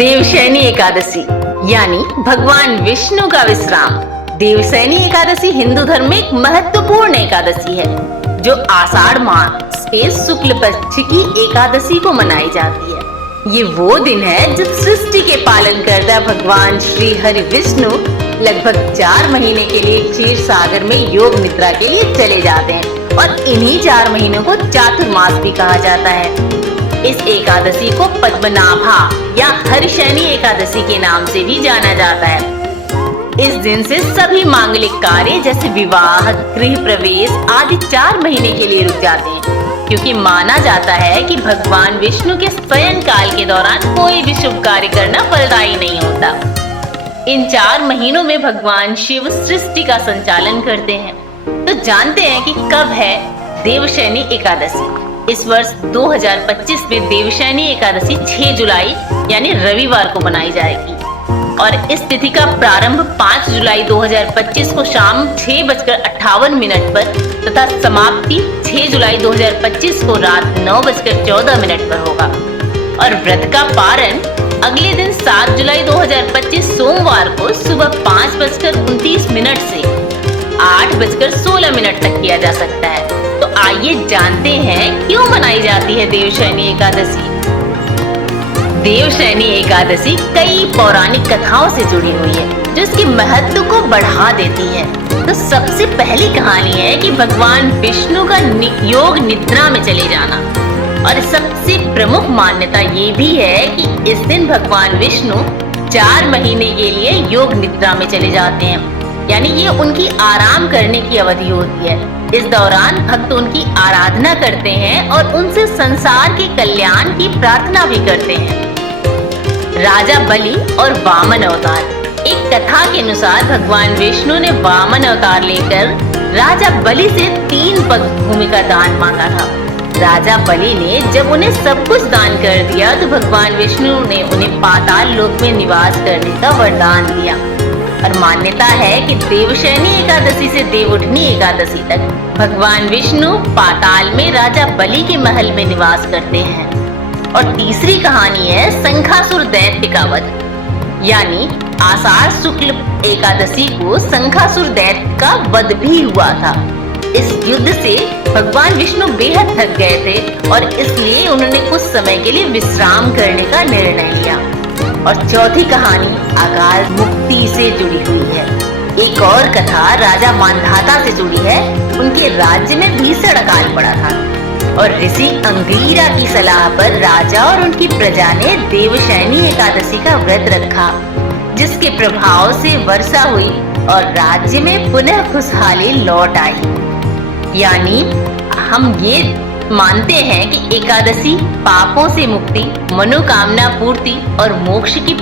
देवशयनी एकादशी यानी भगवान विष्णु का विश्राम। देवशयनी एकादशी हिंदू धर्म में एक महत्वपूर्ण एकादशी है जो आषाढ़ मास के शुक्ल पक्ष की एकादशी को मनाई जाती है। ये वो दिन है जब सृष्टि के पालन करता भगवान श्री हरि विष्णु लगभग 4 महीने के लिए क्षीर सागर में योग निद्रा के लिए चले जाते हैं और इन्हीं 4 महीनों को चातुर्मास भी कहा जाता है। इस एकादशी को पद्मनाभा या हरिशयनी एकादशी के नाम से भी जाना जाता है। इस दिन से सभी मांगलिक कार्य जैसे विवाह, गृह प्रवेश आदि 4 महीने के लिए रुक जाते हैं, क्योंकि माना जाता है कि भगवान विष्णु के शयन काल के दौरान कोई भी शुभ कार्य करना फलदायी नहीं होता। इन 4 महीनों में भगवान शिव सृष्टि का संचालन करते हैं। तो जानते हैं कि कब है देवशयनी एकादशी। इस वर्ष 2025 में देवशयनी एकादशी 6 जुलाई यानी रविवार को मनाई जाएगी और इस तिथि का प्रारंभ 5 जुलाई 2025 को शाम 6:58 पर तथा समाप्ति 6 जुलाई 2025 को रात 9:14 पर होगा और व्रत का पारण अगले दिन 7 जुलाई 2025 सोमवार को सुबह 5:29 से 8:16 तक किया जा सकता है। तो आइए जानते हैं क्यों मनाई जाती है देवशयनी एकादशी। देवशयनी एकादशी कई पौराणिक कथाओं से जुड़ी हुई है जो इसके महत्व को बढ़ा देती है। तो सबसे पहली कहानी है कि भगवान विष्णु का योग निद्रा में चले जाना और सबसे प्रमुख मान्यता ये भी है कि इस दिन भगवान विष्णु 4 महीने के लिए योग निद्रा में चले जाते हैं, यानी ये उनकी आराम करने की अवधि होती है। इस दौरान भक्त उनकी आराधना करते हैं और उनसे संसार के कल्याण की प्रार्थना भी करते हैं। राजा बलि और वामन अवतार। एक कथा के अनुसार भगवान विष्णु ने वामन अवतार लेकर राजा बलि से 3 पग भूमि का दान मांगा था। राजा बलि ने जब उन्हें सब कुछ दान कर दिया तो भगवान विष्णु ने उन्हें पाताल लोक में निवास करने का वरदान दिया। और मान्यता है कि देवशयनी एकादशी से देवउठनी एकादशी तक भगवान विष्णु पाताल में राजा बलि के महल में निवास करते हैं। और तीसरी कहानी है शंखासुर दैत्य का वध, यानी आषाढ़ शुक्ल एकादशी को शंखासुर दैत्य का वध भी हुआ था। इस युद्ध से भगवान विष्णु बेहद थक गए थे और इसलिए उन्होंने कुछ समय के लिए विश्राम करने का निर्णय लिया। और चौथी कहानी अकाल मुक्ति से जुड़ी हुई है। एक और कथा राजा मांधाता से जुड़ी है। उनके राज्य में भीषण अकाल पड़ा था और ऋषि अंगिरा की सलाह पर राजा और उनकी प्रजा ने देवशयनी एकादशी का व्रत रखा, जिसके प्रभाव से वर्षा हुई और राज्य में पुनः खुशहाली लौट आई। यानी हम ये मानते हैं कि एकादशी पापों से मुक्ति, मनोकामना पूर्ति और मोक्ष की